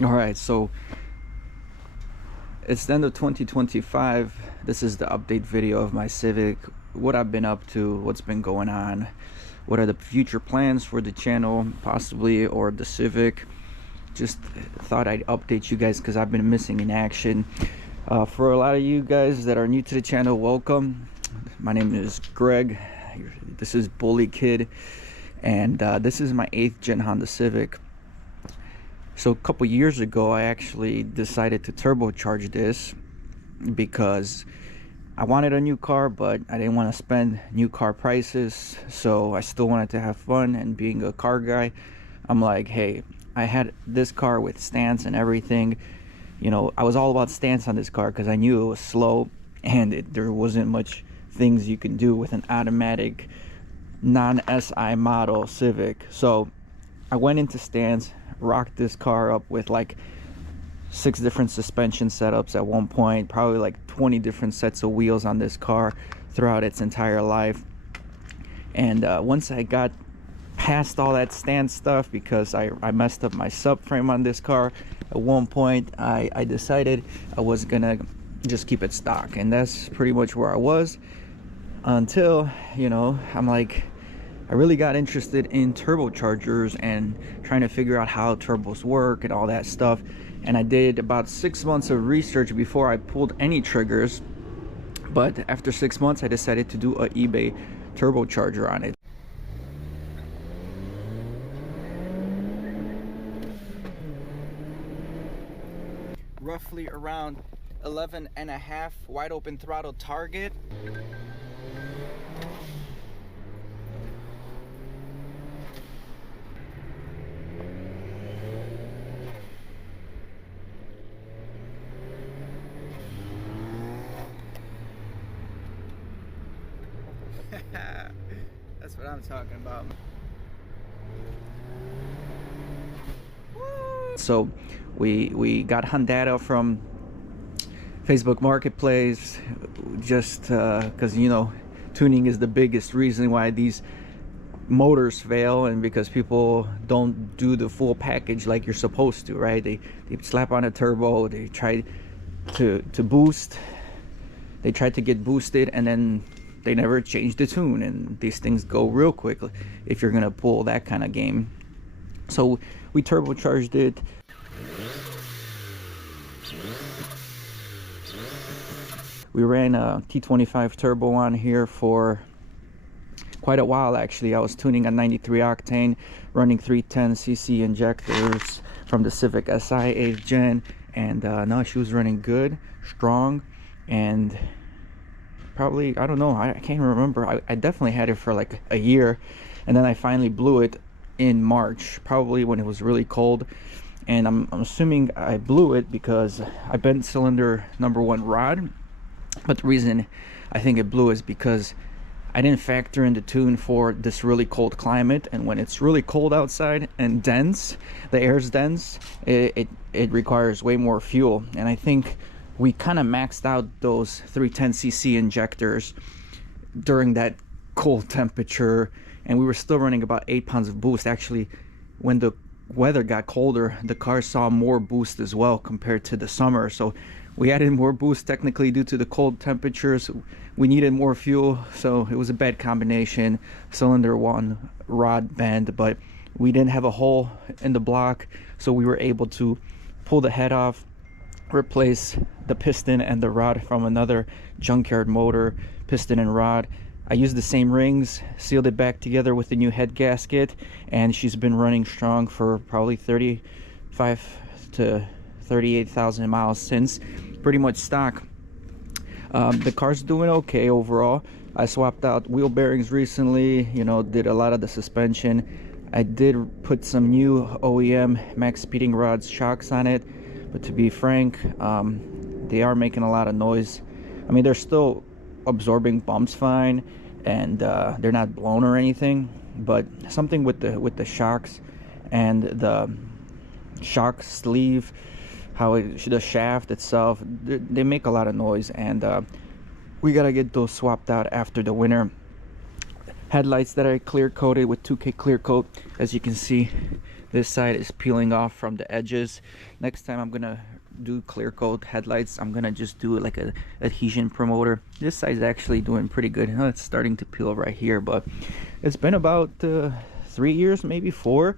All right, so it's the end of 2025. This is the update video of my Civic, what I've been up to, what's been going on, what are the future plans for the channel, possibly, or the Civic. Just thought I'd update you guys because I've been missing in action. For a lot of you guys that are new to the channel, welcome. My name is Greg. This is Bully Kid, and this is my 8th gen Honda Civic. So a couple years ago, I actually decided to turbocharge this because I wanted a new car, but I didn't want to spend new car prices. So I still wanted to have fun, and being a car guy, I'm like, hey, I had this car with stance and everything. You know, I was all about stance on this car because I knew it was slow and there wasn't much things you can do with an automatic non-SI model Civic. So I went into stance, rocked this car up with like 6 different suspension setups at one point, probably like 20 different sets of wheels on this car throughout its entire life. And once I got past all that stance stuff, because I messed up my subframe on this car at one point, I decided I was gonna just keep it stock, and that's pretty much where I was until, you know, I'm like, I really got interested in turbochargers and trying to figure out how turbos work and all that stuff. And I did about 6 months of research before I pulled any triggers. But after 6 months, I decided to do an eBay turbocharger on it. Roughly around 11.5 wide open throttle target. That's what I'm talking about. So we got Honda from Facebook Marketplace, just because, you know, tuning is the biggest reason why these motors fail, and because people don't do the full package like you're supposed to, right? They slap on a turbo, they try to boost, they try to get boosted, and then they never change the tune, and these things go real quick if you're gonna pull that kind of game. So we turbocharged it. We ran a T25 turbo on here for quite a while. Actually, I was tuning on 93 octane, running 310cc injectors from the Civic Si 8th gen, and no, she was running good, strong, and probably, I don't know, I can't remember, I definitely had it for like a year, and then I finally blew it in March, probably when it was really cold. And I'm assuming I blew it because I bent cylinder number 1 rod. But the reason I think it blew is because I didn't factor in the tune for this really cold climate. And when it's really cold outside and dense, the air's dense, it requires way more fuel. And I think we kind of maxed out those 310cc injectors during that cold temperature, and we were still running about 8 pounds of boost. Actually, when the weather got colder, the car saw more boost as well compared to the summer. So we added more boost technically due to the cold temperatures. We needed more fuel, so it was a bad combination. Cylinder 1 rod bend, but we didn't have a hole in the block, so we were able to pull the head off, replace the piston and the rod from another junkyard motor, piston and rod. I used the same rings, sealed it back together with the new head gasket, and she's been running strong for probably 35 to 38,000 miles since, pretty much stock. The car's doing okay overall. I swapped out wheel bearings recently, you know, did a lot of the suspension. I did put some new OEM max speeding rods shocks on it, but to be frank, they are making a lot of noise. I mean, they're still absorbing bumps fine, and they're not blown or anything, but something with the shocks and the shock sleeve, the shaft itself, they make a lot of noise, and we gotta get those swapped out after the winter. Headlights that I clear coated with 2K clear coat, as you can see, This side is peeling off from the edges. Next time I'm gonna do clear coat headlights, I'm gonna just do like a adhesion promoter. This side's actually doing pretty good. It's starting to peel right here, but it's been about 3 years, maybe 4.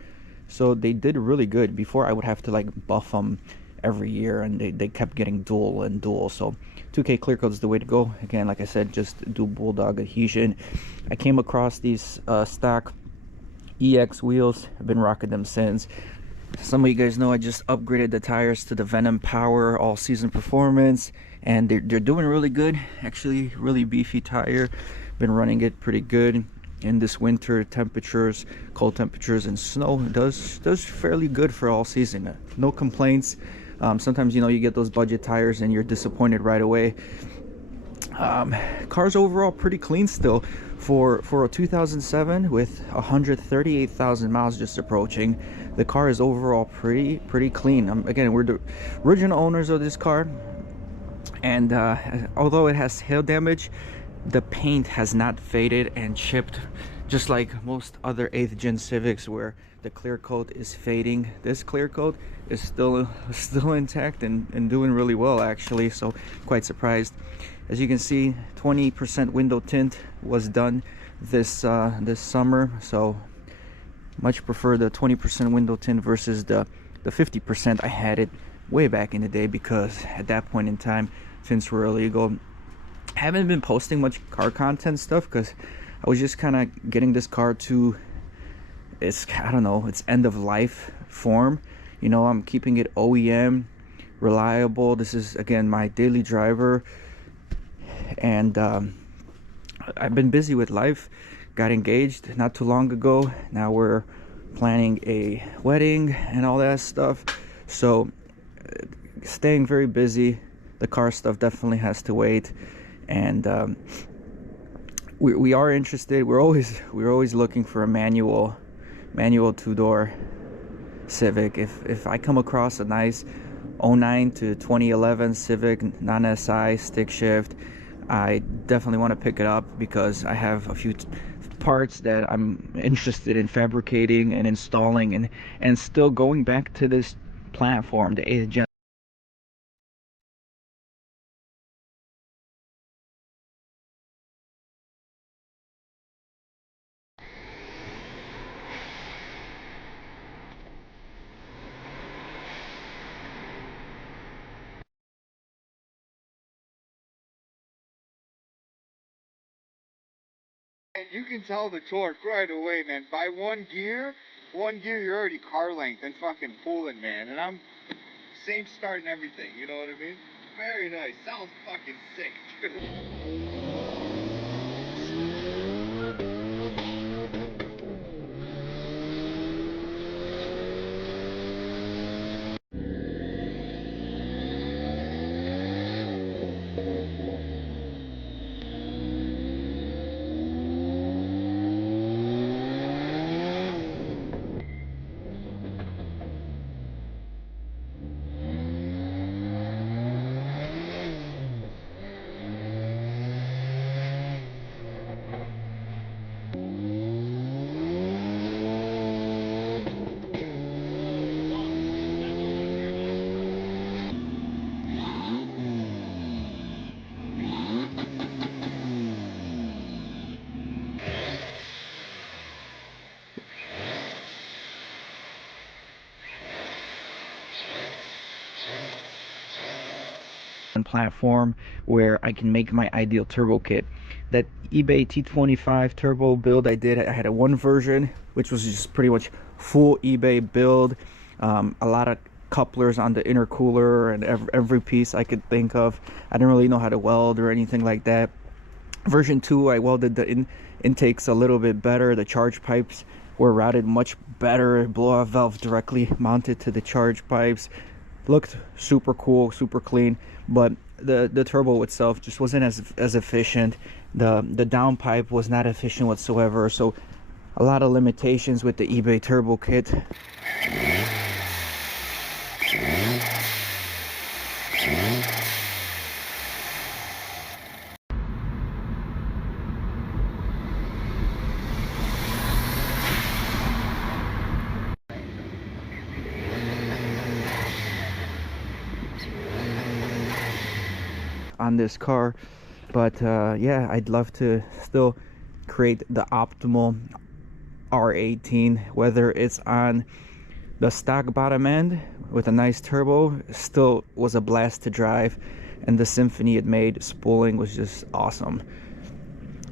So they did really good. Before I would have to like buff them every year, and they kept getting dual and dual. So 2K clear coat is the way to go. Again, like I said, just do bulldog adhesion. I came across these stock EX wheels. I've been rocking them since. Some of you guys know I just upgraded the tires to the Venom Power all season performance, and they're doing really good. Actually, really beefy tire. Been running it pretty good in this winter temperatures, cold temperatures and snow. It does fairly good for all season. No complaints. Sometimes, you know, you get those budget tires and you're disappointed right away. Car's overall pretty clean still for a 2007 with 138,000 miles just approaching. The car is overall pretty clean. Again, we're the original owners of this car, and although it has hail damage, the paint has not faded and chipped, just like most other 8th gen Civics where the clear coat is fading. This clear coat is still intact and doing really well, actually, so quite surprised. As you can see, 20% window tint was done this summer, so much prefer the 20% window tint versus the 50%. I had it way back in the day because at that point in time, tints were illegal. I haven't been posting much car content stuff because I was just kind of getting this car to its, I don't know, its end of life form. You know, I'm keeping it OEM, reliable. This is, again, my daily driver. And I've been busy with life. Got engaged not too long ago. Now we're planning a wedding and all that stuff. So staying very busy. The car stuff definitely has to wait. And we are interested. We're always looking for a manual 2-door Civic. If I come across a nice 09 to 2011 Civic non-SI stick shift, I definitely want to pick it up because I have a few parts that I'm interested in fabricating and installing, and still going back to this platform, the 8th gen. And you can tell the torque right away, man. By one gear, you're already car length and fucking pulling, man. And I'm same start and everything, you know what I mean? Very nice. Sounds fucking sick, dude. Platform where I can make my ideal turbo kit. That eBay T25 turbo build I did, I had a one version which was just pretty much full eBay build, a lot of couplers on the intercooler and every piece I could think of. I didn't really know how to weld or anything like that. Version 2, I welded the intakes a little bit better. The charge pipes were routed much better, blow-off valve directly mounted to the charge pipes. Looked super cool, super clean, but the turbo itself just wasn't as efficient. The downpipe was not efficient whatsoever, so a lot of limitations with the eBay turbo kit. on this car. But yeah, I'd love to still create the optimal R18, whether it's on the stock bottom end with a nice turbo. Still was a blast to drive, and the symphony it made spooling was just awesome.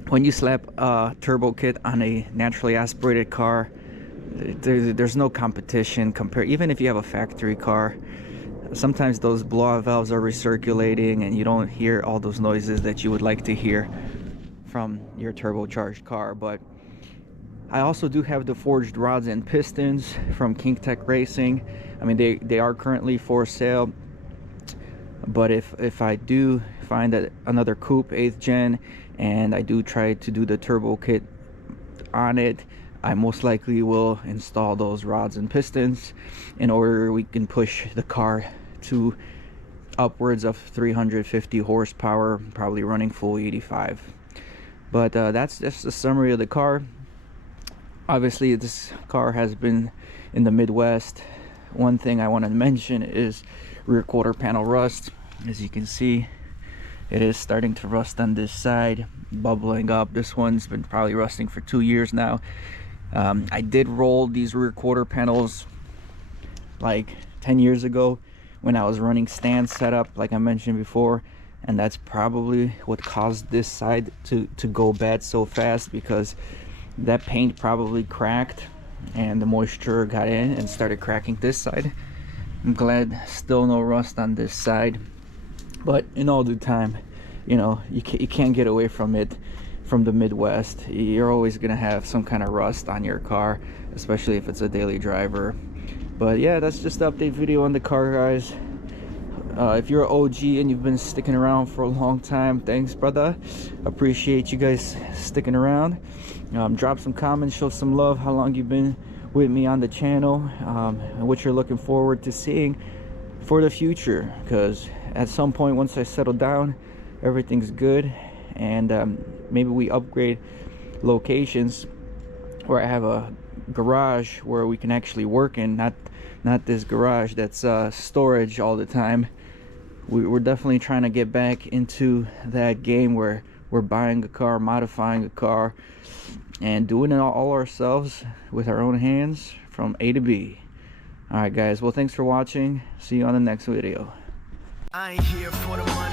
When you slap a turbo kit on a naturally aspirated car, there's no competition compared. Even if you have a factory car, sometimes those blowout valves are recirculating and you don't hear all those noises that you would like to hear from your turbocharged car. But I also do have the forged rods and pistons from King Tech Racing. I mean, they are currently for sale, but if I do find that another coupe 8th gen and I do try to do the turbo kit on it, I most likely will install those rods and pistons in order we can push the car to upwards of 350 horsepower, probably running full 85. But that's just a summary of the car. Obviously this car has been in the Midwest. One thing I want to mention is rear quarter panel rust. As you can see, it is starting to rust on this side, bubbling up. This one's been probably rusting for 2 years now. I did roll these rear quarter panels like 10 years ago when I was running stand setup, like I mentioned before, and that's probably what caused this side to go bad so fast, because that paint probably cracked and the moisture got in and started cracking this side. I'm glad still no rust on this side, but in all due time, you know, you can't get away from it. From the Midwest, you're always gonna have some kind of rust on your car, especially if it's a daily driver. But yeah, that's just the update video on the car, guys. If you're an OG and you've been sticking around for a long time, thanks, brother. Appreciate you guys sticking around. Drop some comments, show some love, how long you've been with me on the channel, and what you're looking forward to seeing for the future, because at some point, once I settle down, everything's good, and maybe we upgrade locations where I have a garage where we can actually work in, not this garage that's storage all the time. We're definitely trying to get back into that game where we're buying a car, modifying a car, and doing it all ourselves with our own hands from A to B. Alright guys, well thanks for watching. See you on the next video. I ain't here for the money.